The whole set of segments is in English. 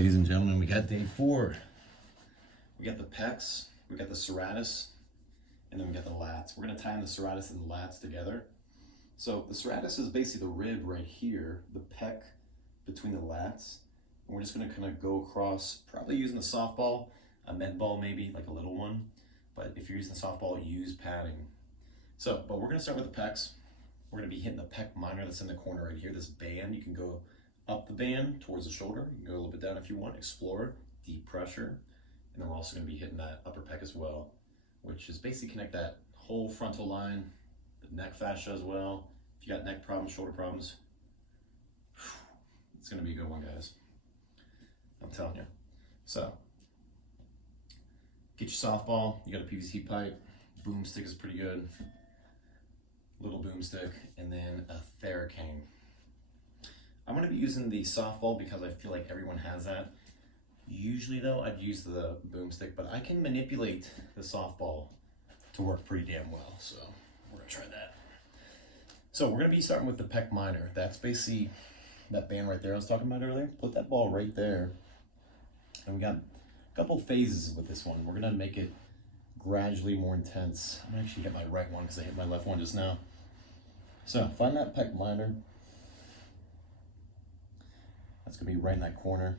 Ladies and gentlemen, we got day 4. We got the PECS, we got the SERRATUS, and then we got the LATs. We're going to tie in the SERRATUS and the LATs together. So the SERRATUS is basically the rib right here, the pec between the LATs. And we're just going to kind of go across, probably using a softball, a med ball maybe, like a little one. But if you're using a softball, use padding. So, but we're going to start with the PECS. We're going to be hitting the pec minor that's in the corner right here, this band. You can go up the band towards the shoulder. You can go a little bit down if you want, explore, deep pressure. And then we're also going to be hitting that upper pec as well, which is basically connect that whole frontal line, the neck fascia as well. If you got neck problems, shoulder problems, it's going to be a good one, guys. I'm telling you. So, get your softball. You got a PVC pipe. Boomstick is pretty good. Little boomstick, and then a Theracane. I'm going to be using the softball because I feel like everyone has that. Usually though, I'd use the boomstick, but I can manipulate the softball to work pretty damn well. So we're going to try that. So we're going to be starting with the pec minor. That's basically that band right there I was talking about earlier. Put that ball right there. And we got a couple phases with this one. We're going to make it gradually more intense. I'm going to actually hit my right one because I hit my left one just now. So find that pec minor. That's going to be right in that corner.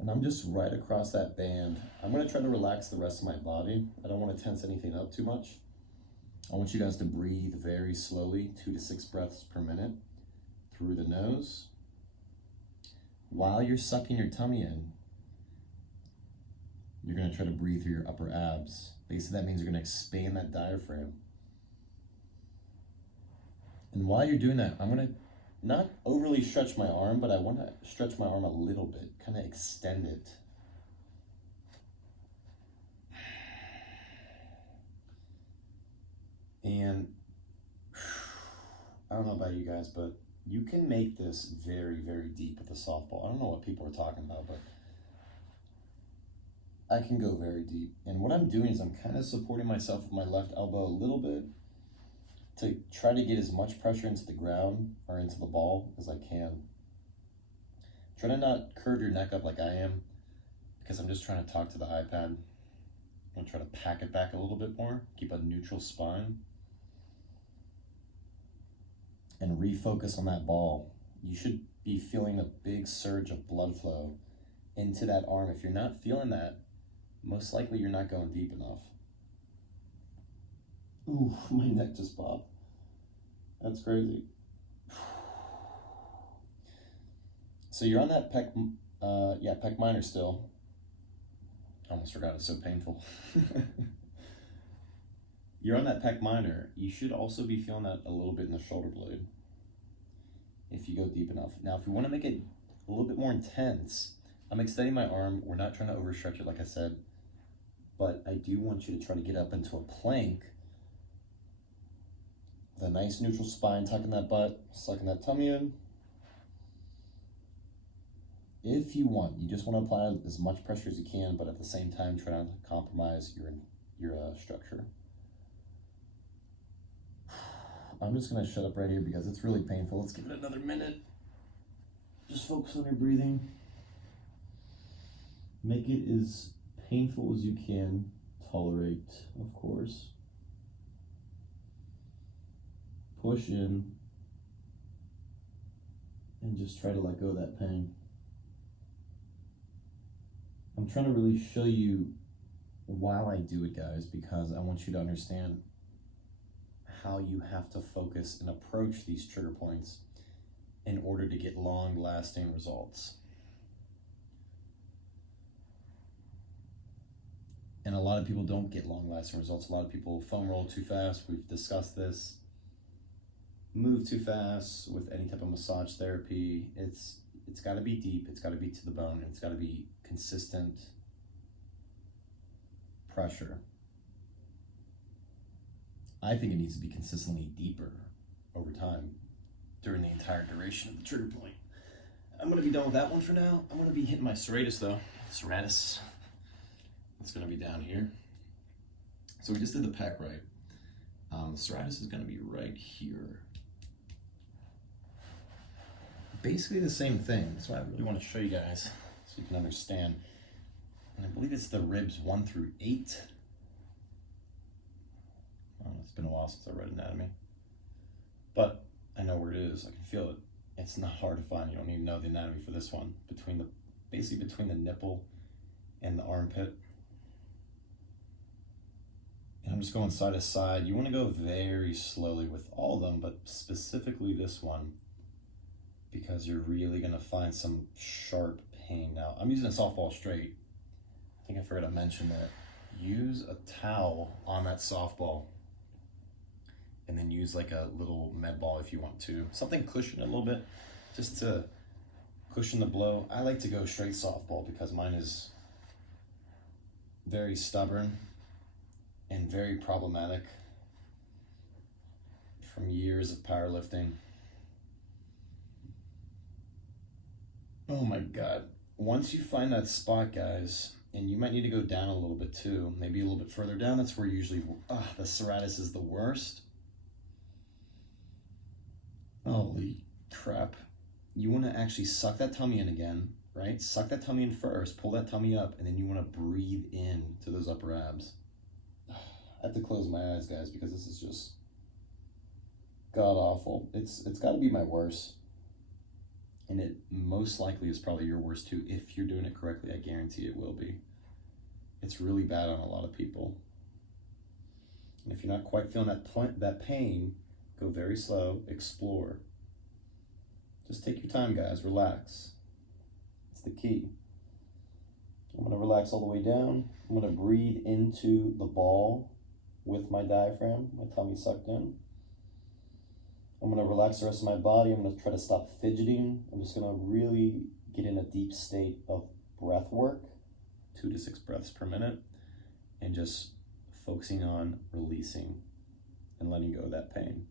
And I'm just right across that band. I'm going to try to relax the rest of my body. I don't want to tense anything up too much. I want you guys to breathe very slowly, 2 to 6 breaths per minute through the nose. While you're sucking your tummy in, you're going to try to breathe through your upper abs. Basically, that means you're going to expand that diaphragm. And while you're doing that, I'm going to not overly stretch my arm, but I want to stretch my arm a little bit, kind of extend it. And I don't know about you guys, but you can make this very, very deep with the softball. I don't know what people are talking about, but I can go very deep. And what I'm doing is I'm kind of supporting myself with my left elbow a little bit to try to get as much pressure into the ground or into the ball as I can. Try to not curve your neck up like I am because I'm just trying to talk to the iPad. I'm going to try to pack it back a little bit more, keep a neutral spine, and refocus on that ball. You should be feeling a big surge of blood flow into that arm. If you're not feeling that, most likely you're not going deep enough. Ooh, my neck just popped. That's crazy. So you're on that pec minor still. I almost forgot, it's so painful. You're on that pec minor. You should also be feeling that a little bit in the shoulder blade if you go deep enough. Now, if you want to make it a little bit more intense, I'm extending my arm. We're not trying to overstretch it, like I said, but I do want you to try to get up into a plank with a nice neutral spine, tucking that butt, sucking that tummy in. If you want, you just want to apply as much pressure as you can, but at the same time, try not to compromise your structure. I'm just going to shut up right here because it's really painful. Let's give it another minute. Just focus on your breathing. Make it as painful as you can tolerate, of course. Push in and just try to let go of that pain. I'm trying to really show you while I do it, guys, because I want you to understand how you have to focus and approach these trigger points in order to get long-lasting results. And a lot of people don't get long-lasting results. A lot of people foam roll too fast. We've discussed this. Move too fast with any type of massage therapy. It's got to be deep. It's got to be to the bone. And it's got to be consistent pressure. I think it needs to be consistently deeper over time during the entire duration of the trigger point. I'm going to be done with that one for now. I'm going to be hitting my serratus though. Serratus. It's going to be down here. So we just did the pec, right? The serratus is going to be right here. basically the same thing. That's why I really want to show you guys so you can understand. And I believe it's the ribs 1 through 8. It's been a while since I read anatomy, but I know where it is. I can feel it. It's not hard to find. You don't need to know the anatomy for this one. Basically between the nipple and the armpit. And I'm just going side to side. You want to go very slowly with all of them, but specifically this one, because you're really going to find some sharp pain. Now, I'm using a softball straight. I think I forgot to mention that. Use a towel on that softball, and then use like a little med ball if you want to. Something cushioned a little bit, just to cushion the blow. I like to go straight softball because mine is very stubborn and very problematic from years of powerlifting. Oh my God. Once you find that spot, guys, and you might need to go down a little bit too, maybe a little bit further down. That's where usually the serratus is the worst. Holy crap. You want to actually suck that tummy in again, right? Suck that tummy in first, pull that tummy up, and then you want to breathe in to those upper abs. I have to close my eyes, guys, because this is just god awful. It's got to be my worst. And it most likely is probably your worst too. If you're doing it correctly, I guarantee it will be. It's really bad on a lot of people. And if you're not quite feeling that pain, go very slow, explore. Just take your time, guys, relax. It's the key. I'm gonna relax all the way down. I'm gonna breathe into the ball with my diaphragm, my tummy sucked in. I'm gonna relax the rest of my body. I'm gonna try to stop fidgeting. I'm just gonna really get in a deep state of breath work, 2 to 6 breaths per minute, and just focusing on releasing and letting go of that pain.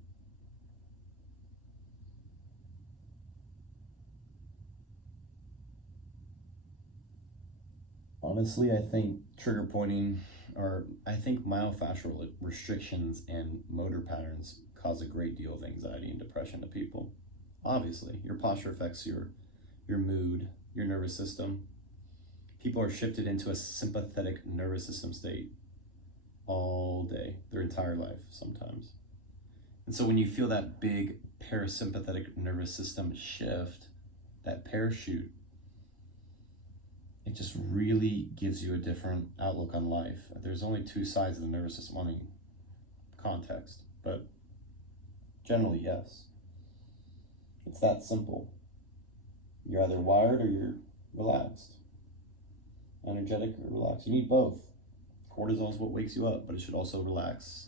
Honestly, I think trigger pointing, or I think myofascial restrictions and motor patterns cause a great deal of anxiety and depression to people. Obviously, your posture affects your mood, your nervous system. People are shifted into a sympathetic nervous system state all day, their entire life sometimes. And so when you feel that big parasympathetic nervous system shift, that parachute, it just really gives you a different outlook on life. There's only 2 sides of the nervous system, I mean, context, but generally, yes. It's that simple. You're either wired or you're relaxed. Energetic or relaxed. You need both. Cortisol is what wakes you up, but it should also relax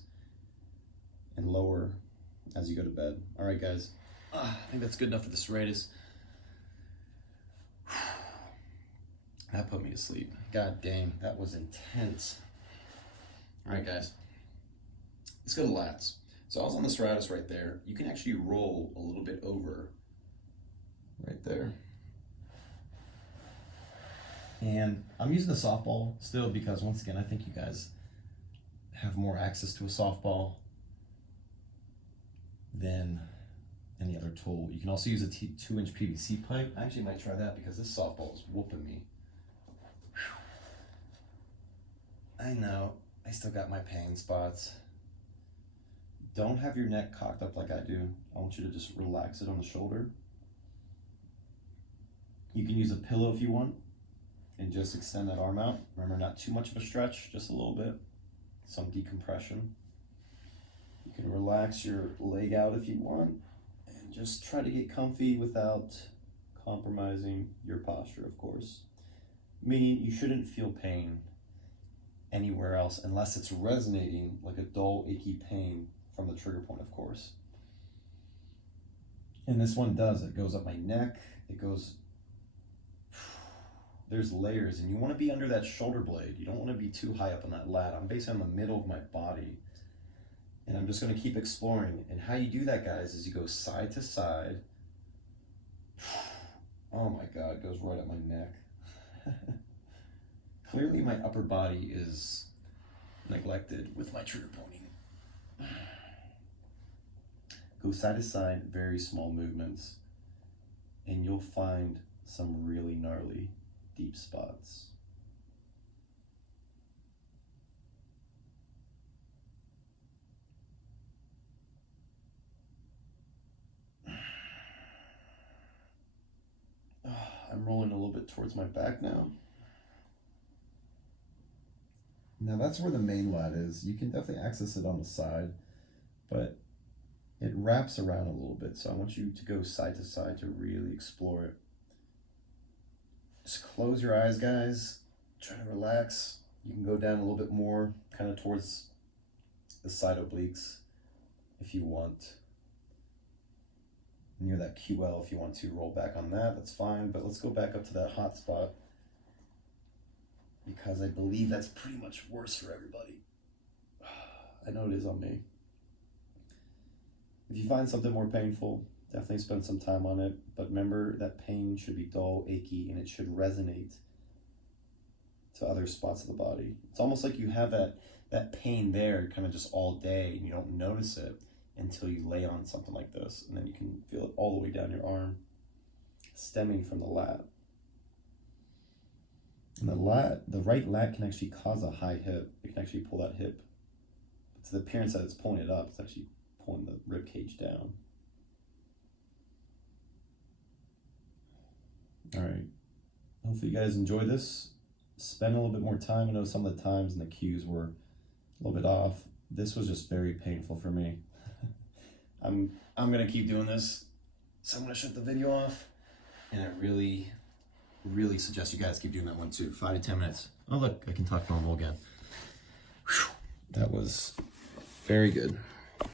and lower as you go to bed. All right, guys. I think that's good enough for the serratus. That put me to sleep. God dang, that was intense. All right, guys. Let's go to lats. So I was on the serratus right there. You can actually roll a little bit over right there. And I'm using a softball still because, once again, I think you guys have more access to a softball than any other tool. You can also use a 2-inch PVC pipe. I actually might try that because this softball is whooping me. I know, I still got my pain spots. Don't have your neck cocked up like I do. I want you to just relax it on the shoulder. You can use a pillow if you want and just extend that arm out. Remember, not too much of a stretch, just a little bit. Some decompression. You can relax your leg out if you want and just try to get comfy without compromising your posture, of course. Meaning you shouldn't feel pain anywhere else unless it's resonating like a dull, achy pain from the trigger point, of course. And this one does. It goes up my neck. It goes, there's layers, and you want to be under that shoulder blade. You don't want to be too high up on that lat. I'm basically in the middle of my body, and I'm just going to keep exploring. And how you do that, guys, is you go side to side. Oh my God, it goes right up my neck. Clearly my upper body is neglected with my trigger pointing. Go side to side, very small movements. and you'll find some really gnarly deep spots. I'm rolling a little bit towards my back now. Now that's where the main lat is. You can definitely access it on the side, but it wraps around a little bit. So I want you to go side to side to really explore it. Just close your eyes, guys. Try to relax. You can go down a little bit more, kind of towards the side obliques if you want. Near that QL, if you want to roll back on that, that's fine. But let's go back up to that hot spot, because I believe that's pretty much worse for everybody. I know it is on me. If you find something more painful, definitely spend some time on it. But remember that pain should be dull, achy, and it should resonate to other spots of the body. It's almost like you have that pain there kind of just all day, and you don't notice it until you lay on something like this, and then you can feel it all the way down your arm, stemming from the lat. And the right lat can actually cause a high hip. It can actually pull that hip. It's the appearance that it's pulling it up. It's actually pulling the rib cage down. All right. Hopefully you guys enjoy this. Spend a little bit more time. I know some of the times and the cues were a little bit off. This was just very painful for me. I'm gonna keep doing this, so I'm gonna shut the video off, and I really suggest you guys keep doing that one too. 5 to 10 minutes. Oh look, I can talk normal again. Whew. That was very good.